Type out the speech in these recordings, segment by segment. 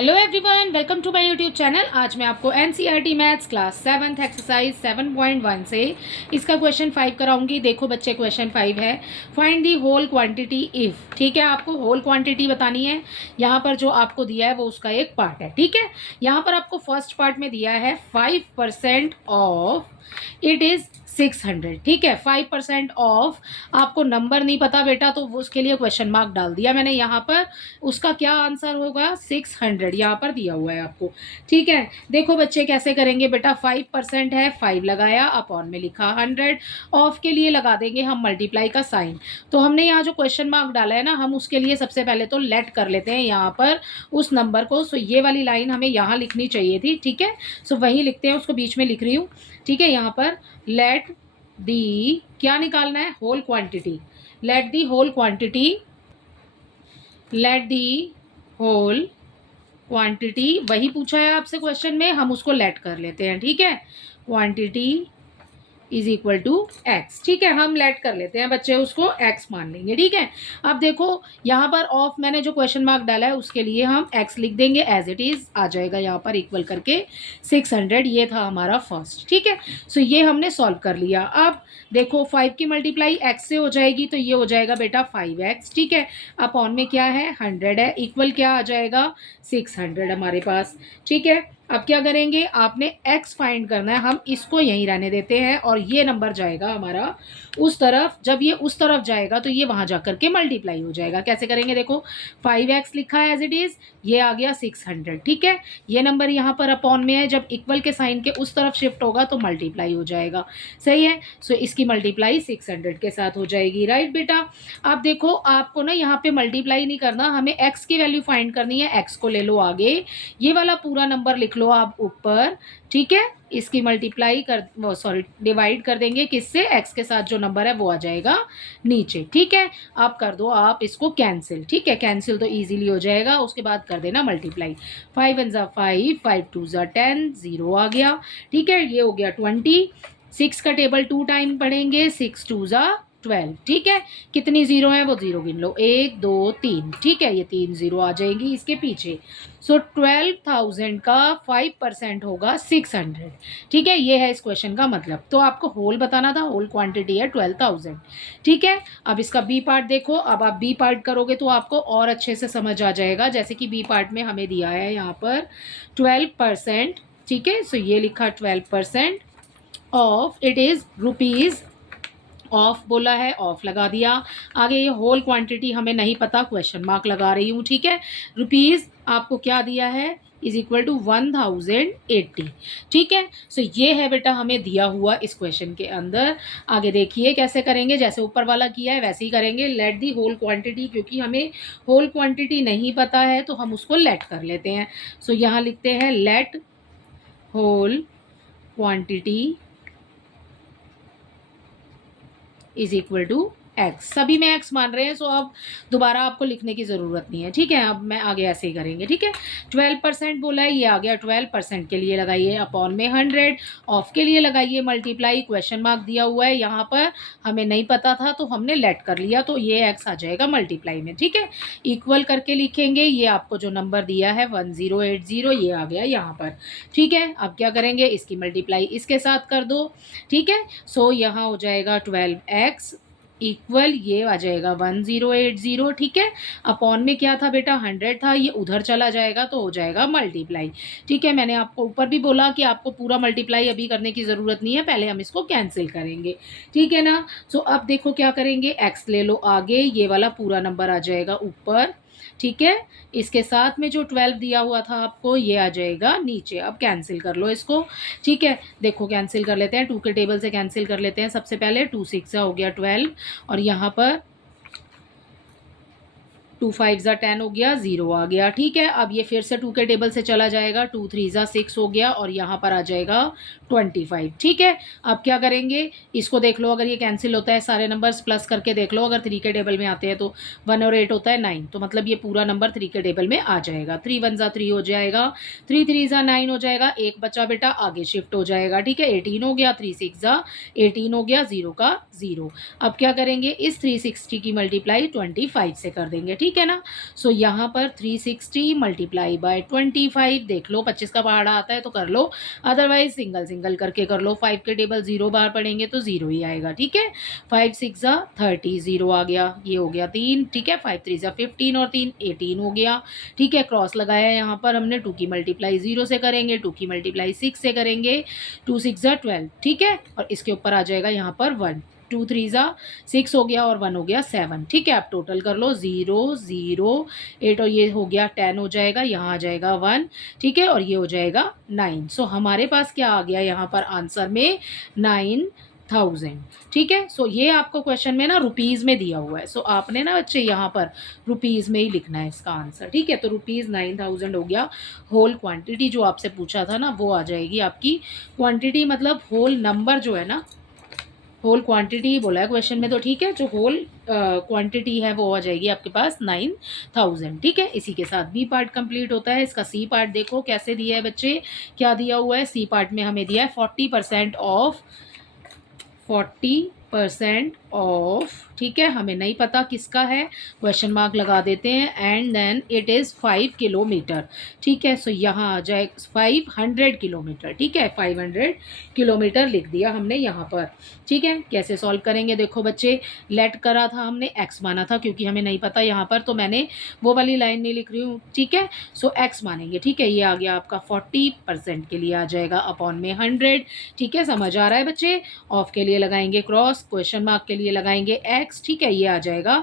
Hello everyone, welcome to my YouTube channel. आज मैं आपको NCERT maths class 7th exercise 7.1 से इसका क्वेश्चन 5 कराऊंगी। देखो बच्चे, क्वेश्चन 5 है find the whole quantity if. ठीक है, आपको होल क्वांटिटी बतानी है। यहाँ पर जो आपको दिया है वो उसका एक पार्ट है। ठीक है, यहाँ पर आपको फर्स्ट पार्ट में दिया है 5% ऑफ इट इज़ 600। ठीक है, 5% ऑफ। आपको नंबर नहीं पता बेटा, तो उसके लिए क्वेश्चन मार्क डाल दिया मैंने यहाँ पर। उसका क्या आंसर होगा? 600 यहाँ पर दिया हुआ है आपको। ठीक है, देखो बच्चे कैसे करेंगे बेटा। 5% है, 5 लगाया, अपॉन में लिखा 100। ऑफ के लिए लगा देंगे हम मल्टीप्लाई का साइन। तो हमने यहाँ जो क्वेश्चन मार्क डाला है ना, हम उसके लिए सबसे पहले तो लेट कर लेते हैं यहाँ पर उस नंबर को। सो ये वाली लाइन हमें यहाँ लिखनी चाहिए थी। ठीक है, सो वही लिखते हैं, उसको बीच में लिख रही हूँ। ठीक है, यहाँ पर लेट दी क्या निकालना है? Whole quantity. Let the whole quantity, let the whole quantity, वही पूछा है आपसे क्वेश्चन में, हम उसको लेट कर लेते हैं। ठीक है, quantity is equal to x. ठीक है, हम लेट कर लेते हैं बच्चे, उसको एक्स मान लेंगे। ठीक है, अब देखो यहाँ पर ऑफ मैंने जो क्वेश्चन मार्क डाला है उसके लिए हम एक्स लिख देंगे, एज इट इज आ जाएगा यहाँ पर इक्वल करके 600। ये था हमारा फर्स्ट। ठीक है, सो ये हमने सॉल्व कर लिया। अब देखो 5 की मल्टीप्लाई एक्स से हो जाएगी, तो ये हो जाएगा बेटा 5x। ठीक है, अपॉन में क्या है? 100 है, इक्वल क्या आ जाएगा? 600 हमारे पास। ठीक है, अब क्या करेंगे? आपने x फाइंड करना है, हम इसको यहीं रहने देते हैं और ये नंबर जाएगा हमारा उस तरफ। जब ये उस तरफ जाएगा तो ये वहां जाकर के मल्टीप्लाई हो जाएगा। कैसे करेंगे? देखो 5x लिखा है एज इट इज, ये आ गया 600। ठीक है, ये नंबर यहाँ पर अपॉन में है, जब इक्वल के साइन के उस तरफ शिफ्ट होगा तो मल्टीप्लाई हो जाएगा। सही है, सो इसकी मल्टीप्लाई 600 के साथ हो जाएगी। राइट बेटा, अब देखो आपको ना यहाँ पे मल्टीप्लाई नहीं करना, हमें x की वैल्यू फाइंड करनी है। x को ले लो आगे, ये वाला पूरा नंबर लिख लो आप ऊपर। ठीक है, इसकी मल्टीप्लाई कर सॉरी डिवाइड कर देंगे किससे? x के साथ जो नंबर है वो आ जाएगा नीचे। ठीक है, आप कर दो आप इसको कैंसिल। ठीक है, कैंसिल तो इजीली हो जाएगा, उसके बाद कर देना मल्टीप्लाई। 5 1 ज़ा 5, 5 2 ज़ा 10, 0 आ गया। ठीक है, ये हो गया 20। 6 का टेबल 2 टाइम पढ़ेंगे, 6 2 ज़ा 12। ठीक है, कितनी जीरो है वो जीरो गिन लो, 1 2 3। ठीक है, ये 3 जीरो आ जाएंगी इसके पीछे। सो 12,000 का 5% होगा 600। ठीक है, ये है इस क्वेश्चन का मतलब। तो आपको होल बताना था, होल क्वांटिटी है 12,000। ठीक है, अब इसका बी पार्ट देखो। अब आप बी पार्ट करोगे तो आपको और अच्छे से समझ आ जाएगा। जैसे कि बी पार्ट में हमें दिया है यहाँ पर 12%। ठीक है, सो ये लिखा 12% of it is rupees. Of बोला है, ऑफ लगा दिया। आगे ये होल क्वांटिटी हमें नहीं पता, क्वेश्चन मार्क लगा रही हूँ। ठीक है, रुपीज़ आपको क्या दिया है? Is equal to 1080। ठीक है, सो ये है बेटा हमें दिया हुआ इस क्वेश्चन के अंदर। आगे देखिए कैसे करेंगे, जैसे ऊपर वाला किया है वैसे ही करेंगे। लेट दी होल क्वांटिटी, क्योंकि हमें होल क्वांटिटी नहीं पता है तो हम उसको लेट कर लेते हैं। सो यहाँ लिखते हैं let whole quantity is equal to x. सभी में एक्स मान रहे हैं, सो अब दोबारा आपको लिखने की ज़रूरत नहीं है। ठीक है, अब मैं आगे ऐसे ही करेंगे। ठीक है, 12% बोला है, ये आ गया 12%। के लिए लगाइए अपॉन में 100, ऑफ के लिए लगाइए मल्टीप्लाई। क्वेश्चन मार्क दिया हुआ है यहाँ पर, हमें नहीं पता था तो हमने लेट कर लिया, तो ये एक्स आ जाएगा मल्टीप्लाई में। ठीक है, इक्वल करके लिखेंगे। ये आपको जो नंबर दिया है 1080, ये आ गया यहाँ पर। ठीक है, अब क्या करेंगे? इसकी मल्टीप्लाई इसके साथ कर दो। ठीक है, सो यहाँ हो जाएगा 12x इक्वल ये आ जाएगा 1080। ठीक है, अपॉन में क्या था बेटा? 100 था, ये उधर चला जाएगा तो हो जाएगा मल्टीप्लाई। ठीक है, मैंने आपको ऊपर भी बोला कि आपको पूरा मल्टीप्लाई अभी करने की ज़रूरत नहीं है, पहले हम इसको कैंसिल करेंगे। ठीक है ना, सो अब देखो क्या करेंगे, एक्स ले लो आगे, ये वाला पूरा नंबर आ जाएगा ऊपर। ठीक है, इसके साथ में जो 12 दिया हुआ था आपको ये आ जाएगा नीचे। अब कैंसिल कर लो इसको। ठीक है, देखो कैंसिल कर लेते हैं, 2 के टेबल से कैंसिल कर लेते हैं। सबसे पहले 2 6 हो गया 12, और यहाँ पर 2 5 ज़ा 10 हो गया, 0 आ गया। ठीक है, अब ये फिर से 2 के टेबल से चला जाएगा, 2 3 ज़ा 6 हो गया, और यहाँ पर आ जाएगा 25। ठीक है, अब क्या करेंगे? इसको देख लो, अगर ये कैंसिल होता है सारे नंबर्स प्लस करके देख लो, अगर 3 के टेबल में आते हैं तो 1 और 8 होता है 9, तो मतलब ये पूरा नंबर 3 के टेबल में आ जाएगा। 3 1 ज़ा 3 हो जाएगा, 3 3 ज़ा 9 हो जाएगा, एक बचा बेटा आगे शिफ्ट हो जाएगा। ठीक है, 18 हो गया, 3 6 ज़ा 18 हो गया, 0 का 0। अब क्या करेंगे? इस 360 की मल्टीप्लाई 25 से कर देंगे। ठीक ठीक है ना। सो यहाँ पर 360 मल्टीप्लाई बाय 25, देख लो 25 का पहाड़ा आता है तो कर लो, अदरवाइज सिंगल सिंगल करके कर लो। 5 के टेबल 0 बार पढ़ेंगे तो 0 ही आएगा, ठीक है। 5 6 30, 0 आ गया, ये हो गया 3, ठीक है। 5 3 15 और 3 18 हो गया, ठीक है। क्रॉस लगाया यहाँ पर हमने, 2 की मल्टीप्लाई 0 से करेंगे, 2 की मल्टीप्लाई 6 से करेंगे, 2 6 12, ठीक है। और इसके ऊपर आ जाएगा यहाँ पर 1, 2 3 6 हो गया और 1 हो गया 7, ठीक है। आप टोटल कर लो, 0 0 8 और ये हो गया 10 हो जाएगा, यहाँ आ जाएगा 1, ठीक है। और ये हो जाएगा 9। सो हमारे पास क्या आ गया यहाँ पर आंसर में 9000, ठीक है। सो ये आपको क्वेश्चन में ना रुपीज़ में दिया हुआ है, सो आपने ना बच्चे यहाँ पर रुपीज़ में ही लिखना है इसका आंसर, ठीक है। तो रुपीज़ 9000 हो गया। होल क्वांटिटी जो आपसे पूछा था ना वो आ जाएगी आपकी, क्वांटिटी मतलब होल नंबर जो है ना, होल क्वांटिटी बोला है क्वेश्चन में, तो ठीक है। जो होल क्वांटिटी है वो आ जाएगी आपके पास 9000, ठीक है। इसी के साथ बी पार्ट कंप्लीट होता है। इसका सी पार्ट देखो कैसे दिया है बच्चे, क्या दिया हुआ है सी पार्ट में, हमें दिया है 40% ऑफ, 40% ऑफ, ठीक है। हमें नहीं पता किसका है, क्वेश्चन मार्क लगा देते हैं। And then it is 5 kilometre, ठीक है। सो यहाँ आ जाए 500 किलोमीटर, ठीक है। 500 किलोमीटर लिख दिया हमने यहाँ पर, ठीक है। कैसे सॉल्व करेंगे देखो बच्चे, लेट करा था हमने, एक्स माना था क्योंकि हमें नहीं पता यहाँ पर, तो मैंने वो वाली लाइन नहीं लिख रही हूँ, ठीक है। सो एक्स मानेंगे, ठीक है। ये आ गया आपका 40% के लिए आ जाएगा अपॉन में 100, ठीक है। समझ आ रहा है बच्चे। ऑफ के लिए लगाएंगे क्रॉस, क्वेश्चन मार्क के लिए लगाएंगे एक्स, ठीक है। ये आ जाएगा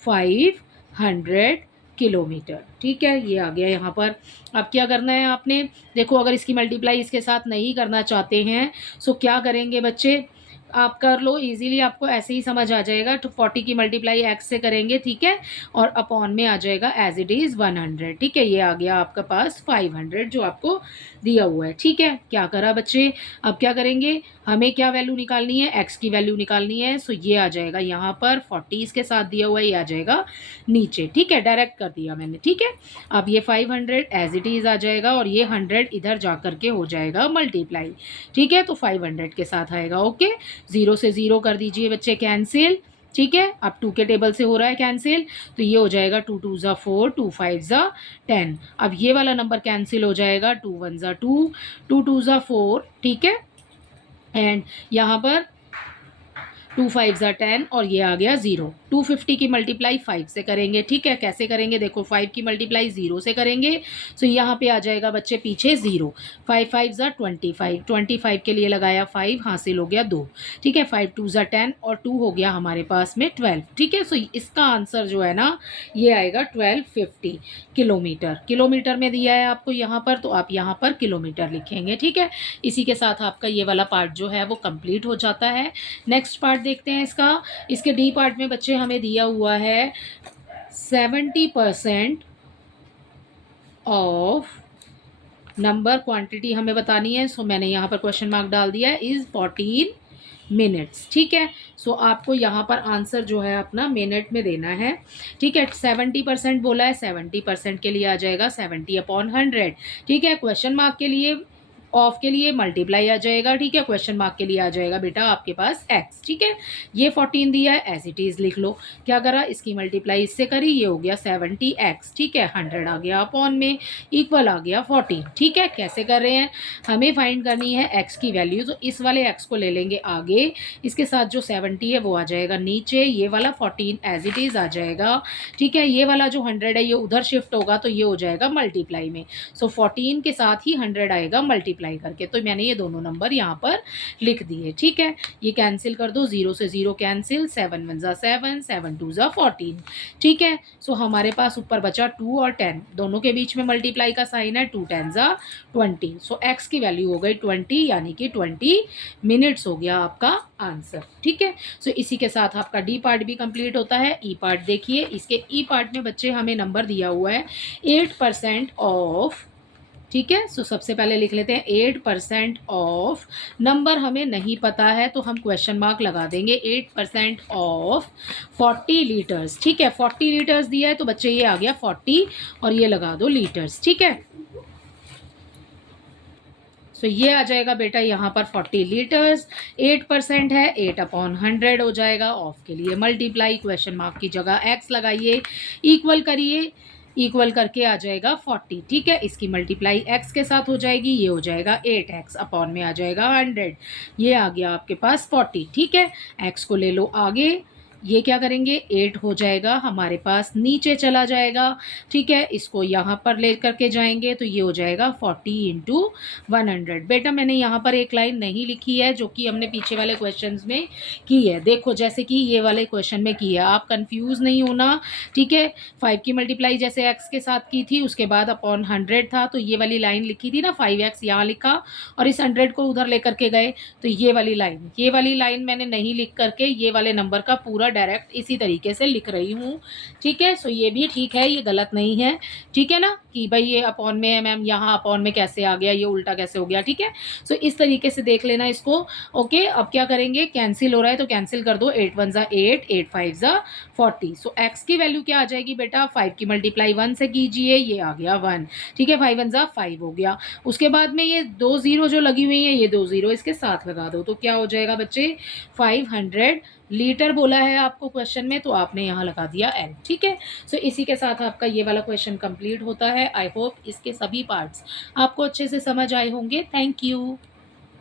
500 किलोमीटर, ठीक है। ये आ गया यहाँ पर। अब क्या करना है आपने, देखो अगर इसकी मल्टीप्लाई इसके साथ नहीं करना चाहते हैं सो क्या करेंगे बच्चे, आप कर लो इजीली, आपको ऐसे ही समझ आ जाएगा। तो 40 की मल्टीप्लाई एक्स से करेंगे, ठीक है। और अपॉन में आ जाएगा एज इट इज़ 100, ठीक है। ये आ गया आपका पास 500 जो आपको दिया हुआ है, ठीक है। क्या करा बच्चे, अब क्या करेंगे, हमें क्या वैल्यू निकालनी है, एक्स की वैल्यू निकालनी है। सो ये आ जाएगा यहाँ पर 40 इसके साथ दिया हुआ है, ये आ जाएगा नीचे, ठीक है। डायरेक्ट कर दिया मैंने, ठीक है। अब ये 500 एज इट इज़ आ जाएगा और ये 100 इधर जा करके हो जाएगा मल्टीप्लाई, ठीक है। तो 500 के साथ आएगा, ओके। 0 से 0 कर दीजिए बच्चे कैंसिल, ठीक है। अब 2 के टेबल से हो रहा है कैंसिल, तो ये हो जाएगा 2 2 ज़ा 4, 2 5 ज़ा 10। अब ये वाला नंबर कैंसिल हो जाएगा, 2 1 ज़ा 2, 2 2 ज़ा 4, ठीक है। एंड यहाँ पर 2 5 ज़ा 10 और ये आ गया 0। 250 की मल्टीप्लाई 5 से करेंगे, ठीक है। कैसे करेंगे देखो, 5 की मल्टीप्लाई 0 से करेंगे, सो यहाँ पे आ जाएगा बच्चे पीछे 0। 5 5 ज़ा 25, 25 के लिए लगाया 5, हासिल हो गया 2, ठीक है। 5 2 ज़ा 10 और 2 हो गया हमारे पास में 12, ठीक है। सो इसका आंसर जो है ना ये आएगा 1250 किलोमीटर। किलोमीटर में दिया है आपको यहाँ पर, तो आप यहाँ पर किलोमीटर लिखेंगे, ठीक है। इसी के साथ आपका ये वाला पार्ट जो है वो कंप्लीट हो जाता है। नेक्स्ट पार्ट देखते हैं इसका। इसके डी पार्ट में बच्चे हमें दिया हुआ है 70% ऑफ नंबर क्वांटिटी हमें बतानी है। सो मैंने यहाँ पर क्वेश्चन मार्क डाल दिया है, इज़ 14 मिनट्स, ठीक है। सो आपको यहाँ पर आंसर जो है अपना मिनट में देना है, ठीक है। 70% बोला है, 70% के लिए आ जाएगा 70/100, ठीक है। क्वेश्चन मार्क के लिए, ऑफ के लिए मल्टीप्लाई आ जाएगा, ठीक है। क्वेश्चन मार्क के लिए आ जाएगा बेटा आपके पास एक्स, ठीक है। ये 14 दिया है, एज इट इज़ लिख लो। क्या करा, इसकी मल्टीप्लाई इससे करी, ये हो गया 70x, ठीक है। 100 आ गया अपॉन में, इक्वल आ गया 14, ठीक है। कैसे कर रहे हैं, हमें फाइंड करनी है x की वैल्यू, तो इस वाले x को ले लेंगे आगे, इसके साथ जो 70 है वो आ जाएगा नीचे, ये वाला 14 एज इट इज़ आ जाएगा, ठीक है। ये वाला जो 100 है ये उधर शिफ्ट होगा तो ये हो जाएगा मल्टीप्लाई में। सो 14 के साथ ही 100 आएगा मल्टीप्लाई करके, तो मैंने ये दोनों नंबर यहाँ पर लिख दिए, ठीक है। ये कैंसिल कर दो, 0 से 0 कैंसिल, 7 1 ज़ा 7, 7 2 ज़ा 14, ठीक है। सो हमारे पास ऊपर बचा 2 और 10, दोनों के बीच में मल्टीप्लाई का साइन है, 2 10 ज़ा 20। सो एक्स की वैल्यू हो गई 20, यानी कि 20 मिनट्स हो गया आपका आंसर, ठीक है। सो इसी के साथ आपका डी पार्ट भी कंप्लीट होता है। ई पार्ट देखिए, इसके ई पार्ट में बच्चे हमें नंबर दिया हुआ है 8% ऑफ, ठीक है। सो सबसे पहले लिख लेते हैं 8% ऑफ, नंबर हमें नहीं पता है तो हम क्वेश्चन मार्क लगा देंगे, 8% ऑफ 40 लीटर्स, ठीक है। 40 लीटर्स दिया है तो बच्चे ये आ गया 40 और ये लगा दो लीटर्स, ठीक है। सो ये आ जाएगा बेटा यहाँ पर 40 लीटर्स, 8% है, 8/100 हो जाएगा। ऑफ के लिए मल्टीप्लाई, क्वेश्चन मार्क की जगह एक्स लगाइए, इक्वल करिए, इक्वल करके आ जाएगा 40। ठीक है, इसकी मल्टीप्लाई एक्स के साथ हो जाएगी, ये हो जाएगा 8x, अपॉन में आ जाएगा 100, ये आ गया आपके पास 40। ठीक है, एक्स को ले लो आगे, ये क्या करेंगे 8 हो जाएगा हमारे पास, नीचे चला जाएगा। ठीक है, इसको यहाँ पर ले करके जाएंगे तो ये हो जाएगा 40 इंटू 100। बेटा मैंने यहाँ पर एक लाइन नहीं लिखी है जो कि हमने पीछे वाले क्वेश्चंस में की है, देखो जैसे कि ये वाले क्वेश्चन में की है, आप कंफ्यूज नहीं होना। ठीक है, 5 की मल्टीप्लाई जैसे एक्स के साथ की थी, उसके बाद अपॉन 100 था, तो ये वाली लाइन लिखी थी ना, 5x यहाँ लिखा और इस 100 को उधर लेकर के गए, तो ये वाली लाइन मैंने नहीं लिख करके ये वाले नंबर का पूरा डायरेक्ट इसी तरीके से लिख रही हूँ। ठीक है, सो ये भी ठीक है, ये गलत नहीं है। ठीक है ना, कि भाई ये अपॉन में है मैम, यहाँ अपॉन में कैसे आ गया, ये उल्टा कैसे हो गया। ठीक है, सो इस तरीके से देख लेना इसको। ओके, अब क्या करेंगे, कैंसिल हो रहा है तो कैंसिल कर दो, 8 1 ज़ा 8, 8 5 ज़ा 40। सो एक्स की वैल्यू क्या आ जाएगी बेटा, 5 की मल्टीप्लाई 1 से कीजिए, ये आ गया 1। ठीक है, 5 1 ज़ा 5 हो गया। उसके बाद में ये 2 0 जो लगी हुई है, ये 2 0 इसके साथ लगा दो, तो क्या हो जाएगा बच्चे, 500 लीटर बोला है आपको क्वेश्चन में, तो आपने यहाँ लगा दिया एल। ठीक है, सो इसी के साथ आपका ये वाला क्वेश्चन कंप्लीट होता है। आई होप इसके सभी पार्ट्स आपको अच्छे से समझ आए होंगे। Thank you.